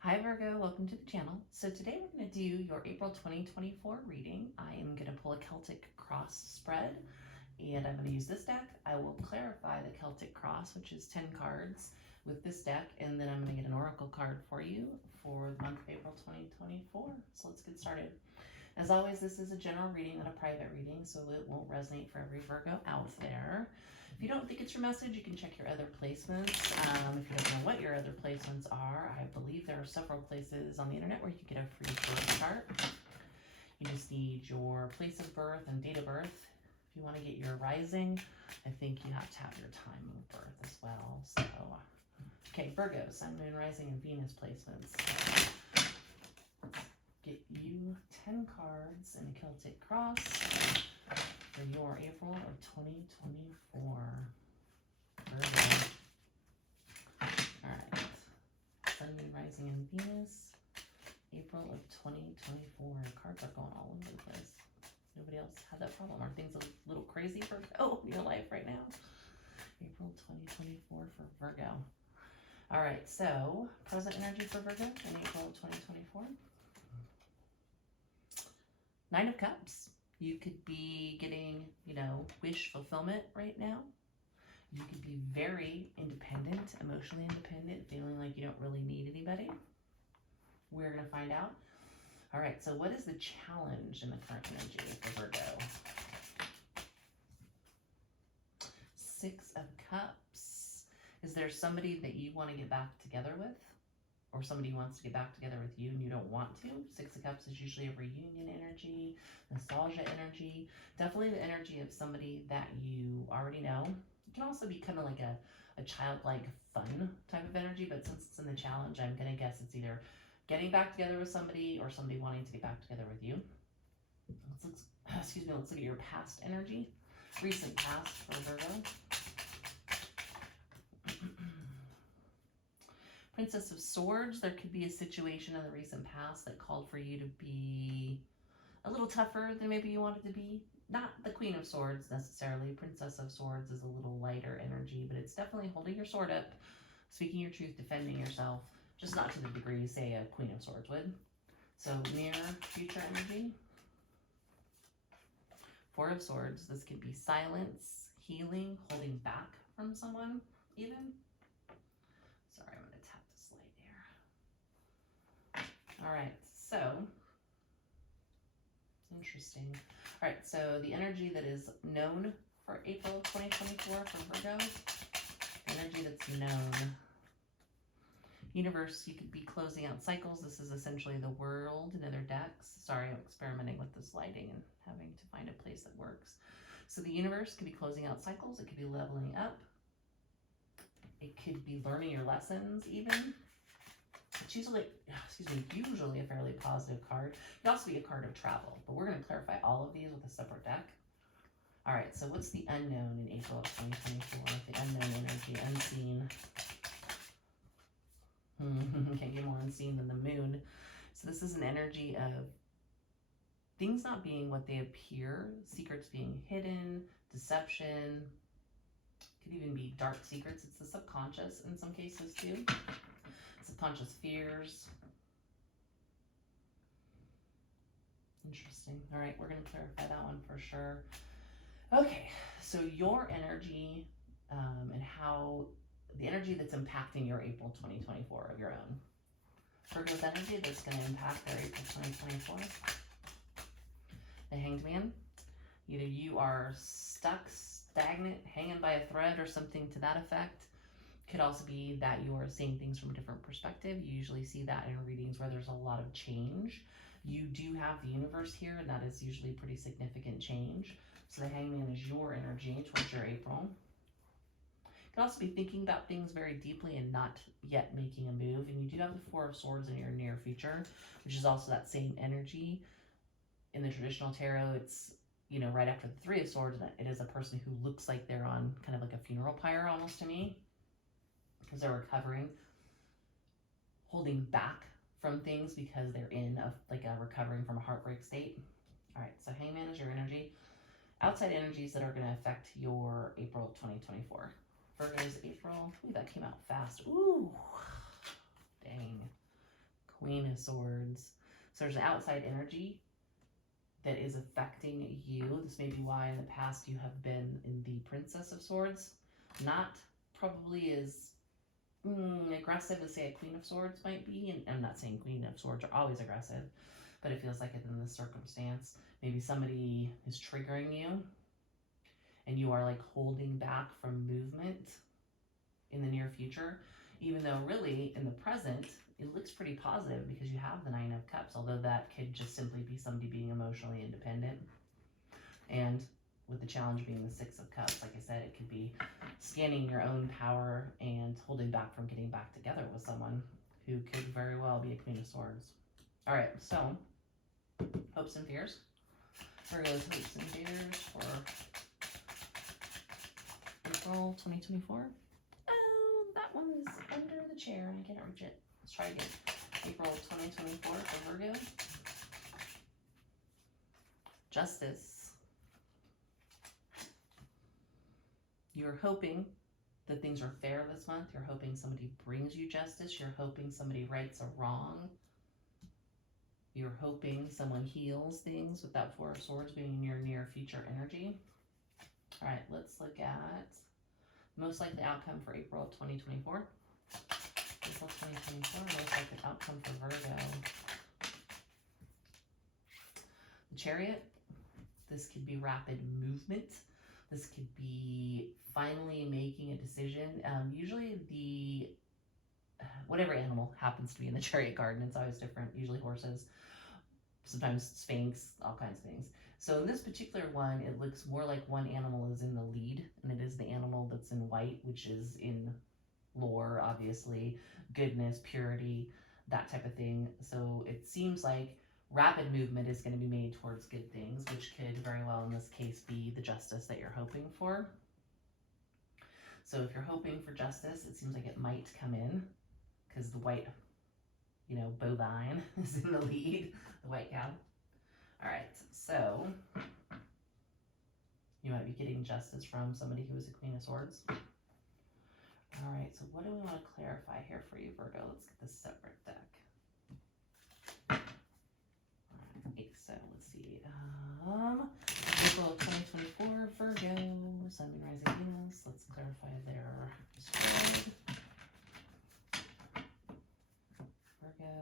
Hi Virgo, welcome to the channel. So today we're going to do your April 2024 reading. I am going to pull a Celtic cross spread and I'm going to use this deck. I will clarify the Celtic cross, which is 10 cards, with this deck, and then I'm going to get an oracle card for you for the month of April 2024. So let's get started. As always, this is a general reading, not a private reading, so it won't resonate for every Virgo out there. If you don't think it's your message, you can check your other placements. If you don't know what your other placements are, I believe there are several places on the internet where you can get a free birth chart. You just need your place of birth and date of birth. If you want to get your rising, I think you have to have your time of birth as well. So, okay, Virgo, Sun, Moon, Rising, and Venus placements. Get you 10 cards in a Celtic cross for your April of 2024. Virgo. Alright. Sun, Moon, Rising, and Venus. April of 2024. Cards are going all over the place. Nobody else had that problem. Are things a little crazy for Virgo in your life right now? April 2024 for Virgo. Alright, so present energy for Virgo in April of 2024. Nine of Cups. You could be getting, wish fulfillment right now. You could be very independent, emotionally independent, feeling like you don't really need anybody. We're going to find out. All right, so what is the challenge in the current energy for Virgo? Six of Cups. Is there somebody that you want to get back together with? Or somebody wants to get back together with you and you don't want to? Six of Cups is usually a reunion energy, nostalgia energy. Definitely the energy of somebody that you already know. It can also be kind of like a childlike fun type of energy, but since it's in the challenge, I'm going to guess it's either getting back together with somebody or somebody wanting to get back together with you. Let's look at your past energy, recent past for Virgo. Princess of Swords. There could be a situation in the recent past that called for you to be a little tougher than maybe you wanted to be. Not the Queen of Swords necessarily. Princess of Swords is a little lighter energy, but it's definitely holding your sword up, speaking your truth, defending yourself, just not to the degree, say, a Queen of Swords would. So near future energy. Four of Swords. This could be silence, healing, holding back from someone even. Sorry, I'm going to tap this light here. All right, so interesting. All right, so the energy that is known for April 2024 for Virgo, energy that's known. Universe, you could be closing out cycles. This is essentially the world in other decks. Sorry, I'm experimenting with this lighting and having to find a place that works. So the universe could be closing out cycles. It could be leveling up. It could be learning your lessons even. It's usually a fairly positive card. It could also be a card of travel, but we're going to clarify all of these with a separate deck. All right, so what's the unknown in April of 2024? The unknown energy, unseen. Can't get more unseen than the moon. So this is an energy of things not being what they appear, secrets being hidden, deception. Could even be dark secrets. It's the subconscious in some cases too. Subconscious fears. Interesting. All right, we're going to clarify that one for sure. Okay, so your energy and how the energy that's impacting your April 2024 of your own. Virgo's energy that's going to impact their April 2024. The Hanged Man. Either you are stuck, stagnant, hanging by a thread or something to that effect. Could also be that you are seeing things from a different perspective. You usually see that in readings where there's a lot of change. You do have the universe here, and that is usually pretty significant change. So the Hangman is your energy towards your April. You can also be thinking about things very deeply and not yet making a move. And you do have the Four of Swords in your near future, which is also that same energy. In the traditional tarot, it's, right after the Three of Swords, and it is a person who looks like they're on kind of like a funeral pyre almost to me, because they're recovering, holding back from things because they're in a recovering from a heartbreak state. All right, so Hangman is your energy. Outside energies that are going to affect your April 2024. Virgo's April. Ooh, that came out fast. Ooh, dang. Queen of Swords. So there's an outside energy that is affecting you. This may be why in the past you have been in the Princess of Swords. Not probably as aggressive as, say, a Queen of Swords might be. And I'm not saying Queen of Swords are always aggressive, but it feels like it in this circumstance. Maybe somebody is triggering you and you are like holding back from movement in the near future, even though really in the present it looks pretty positive because you have the Nine of Cups, although that could just simply be somebody being emotionally independent. And with the challenge being the Six of Cups, like I said, it could be scanning your own power and holding back from getting back together with someone who could very well be a Queen of Swords. All right, so hopes and fears. Virgo's hopes and fears for April 2024. Oh, that one is under the chair and I can't reach it. Let's try again. April 2024 for Virgo. Justice. You're hoping that things are fair this month. You're hoping somebody brings you justice. You're hoping somebody rights a wrong. You're hoping someone heals things with that Four of Swords being your near future energy. All right, let's look at most likely outcome for April 2024. April 2024, most likely outcome for Virgo. The Chariot. This could be rapid movement. This could be finally making a decision. Usually the, whatever animal happens to be in the Chariot card, and it's always different, usually horses, sometimes Sphinx, all kinds of things. So in this particular one, it looks more like one animal is in the lead, and it is the animal that's in white, which is in lore, obviously, goodness, purity, that type of thing. So it seems like rapid movement is going to be made towards good things, which could very well in this case be the justice that you're hoping for. So if you're hoping for justice, it seems like it might come in because the white, bovine is in the lead, the white cow. All right, so you might be getting justice from somebody who is a Queen of Swords. All right, so what do we want to clarify here for you, Virgo? Let's get this separate deck. All right, so let's see. April 2024, Virgo, Sun, Moon, Rising, Venus. Let's clarify their spread. Virgo,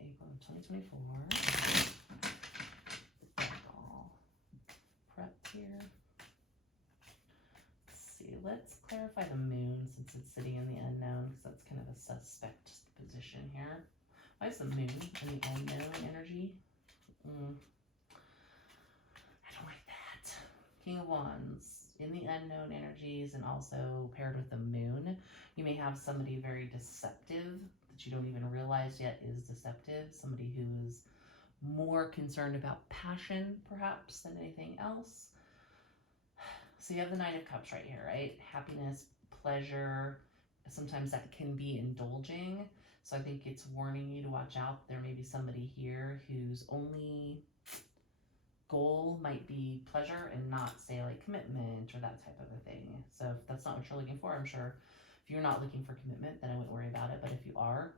April 2024. All prepped here. Let's clarify the moon since it's sitting in the unknown, because that's kind of a suspect position here. Why is the moon in the unknown energy? I don't like that. King of Wands in the unknown energies and also paired with the moon. You may have somebody very deceptive that you don't even realize yet is deceptive. Somebody who is more concerned about passion perhaps than anything else. So you have the Nine of Cups right here, right? Happiness, pleasure. Sometimes that can be indulging. So I think it's warning you to watch out. There may be somebody here whose only goal might be pleasure and not, say, like commitment or that type of a thing. So if that's not what you're looking for, I'm sure if you're not looking for commitment, then I wouldn't worry about it. But if you are,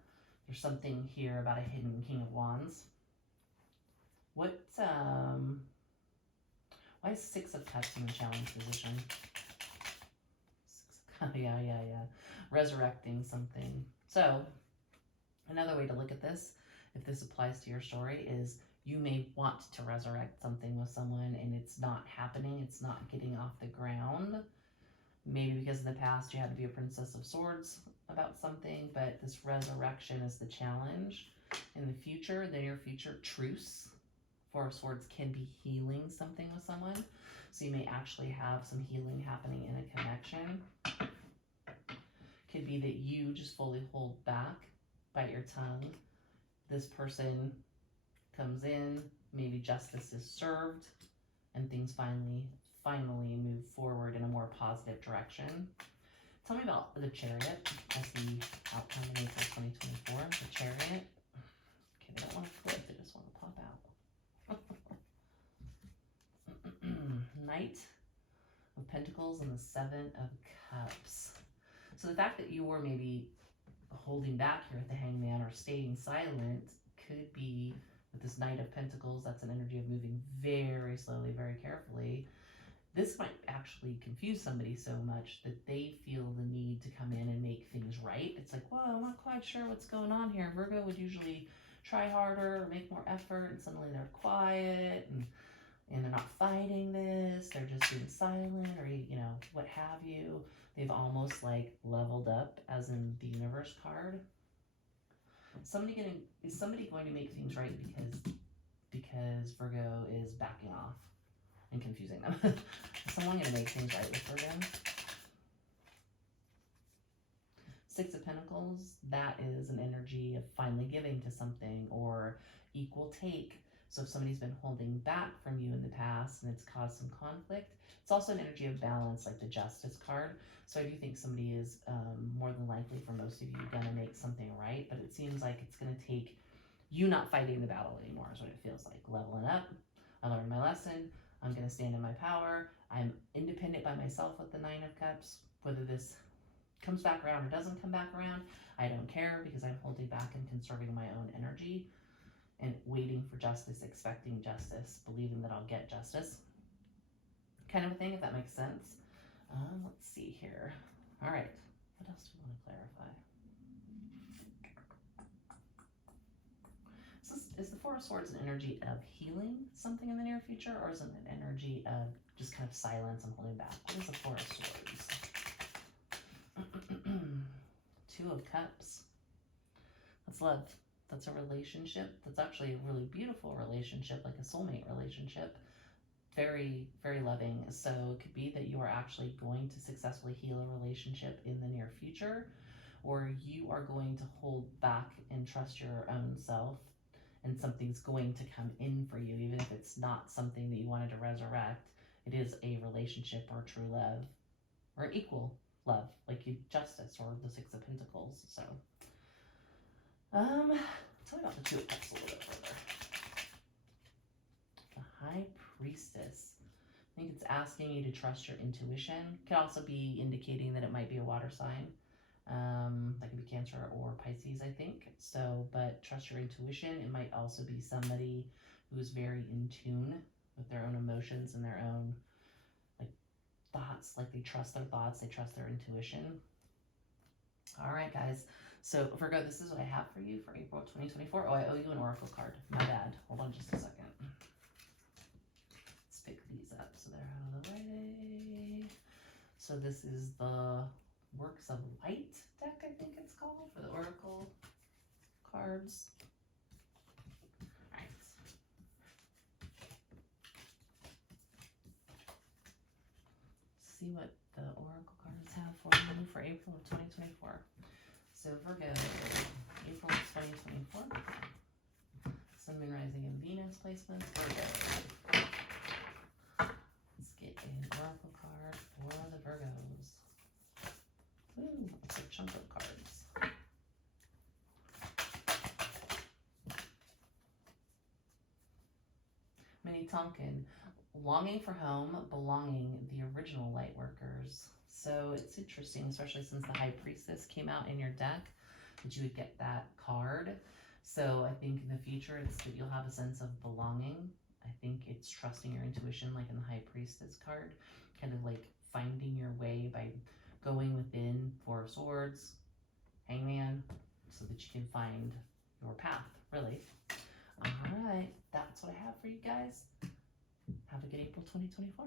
there's something here about a hidden King of Wands. What, why is Six of Cups in the challenge position? Yeah. Resurrecting something. So, another way to look at this, if this applies to your story, is you may want to resurrect something with someone and it's not happening. It's not getting off the ground. Maybe because in the past you had to be a Princess of Swords about something, but this resurrection is the challenge. In the future, the near future, truce. Four of Swords can be healing something with someone. So you may actually have some healing happening in a connection. Could be that you just fully hold back, bite your tongue. This person comes in, maybe justice is served, and things finally move forward in a more positive direction. Tell me about the Chariot as the outcome in April 2024. The Chariot. Okay, they don't want to flip, they just want to pop out. Knight of Pentacles and the Seven of Cups. So the fact that you were maybe holding back here at the Hangman or staying silent could be with this Knight of Pentacles. That's an energy of moving very slowly, very carefully. This might actually confuse somebody so much that they feel the need to come in and make things right. It's like, well, I'm not quite sure what's going on here. Virgo would usually try harder or make more effort, and suddenly they're quiet and they're not fighting this. They're just being silent, or, you know, what have you. They've almost like leveled up, as in the Universe card. Is somebody going to make things right because Virgo is backing off and confusing them? Is someone going to make things right with Virgo? Six of Pentacles, that is an energy of finally giving to something, or equal take. So if somebody's been holding back from you in the past and it's caused some conflict, it's also an energy of balance, like the Justice card. So I do think somebody is more than likely, for most of you, going to make something right. But it seems like it's going to take you not fighting the battle anymore, is what it feels like. Leveling up. I learned my lesson. I'm going to stand in my power. I'm independent by myself with the Nine of Cups. Whether this comes back around or doesn't come back around, I don't care, because I'm holding back and conserving my own energy and waiting for justice, expecting justice, believing that I'll get justice, kind of a thing, if that makes sense. Let's see here. All right, what else do we want to clarify? Is the Four of Swords an energy of healing something in the near future, or is it an energy of just kind of silence and holding back? What is the Four of Swords? Two of Cups. That's love. That's a relationship. That's actually a really beautiful relationship, like a soulmate relationship. Very, very loving. So it could be that you are actually going to successfully heal a relationship in the near future, or you are going to hold back and trust your own self, and something's going to come in for you, even if it's not something that you wanted to resurrect. It is a relationship or true love or equal love, like justice or the Six of Pentacles. So tell me about the Two of Cups a little bit further. The High Priestess. I think it's asking you to trust your intuition. Could also be indicating that it might be a water sign. That could be Cancer or Pisces, I think. So, but trust your intuition. It might also be somebody who's very in tune with their own emotions and their own like thoughts. Like they trust their thoughts, they trust their intuition. All right, guys. So Virgo, this is what I have for you for April 2024. Oh, I owe you an oracle card. My bad. Hold on just a second. Let's pick these up so they're out of the way. So this is the Works of Light deck, I think it's called, for the oracle cards. All right. See what the oracle cards have for you for April of 2024. So Virgo, April of 2024. Sun, Moon, Rising, and Venus placements. Virgo. Let's get an oracle card for the Virgos. Ooh, it's a chunk of cards. Minnie Tonkin, longing for home, belonging, the original light workers. So it's interesting, especially since the High Priestess came out in your deck, that you would get that card. So I think in the future, it's that you'll have a sense of belonging. I think it's trusting your intuition, like in the High Priestess card, kind of like finding your way by going within. Four of Swords, Hangman, so that you can find your path, really. All right, that's what I have for you guys. Have a good April 2024.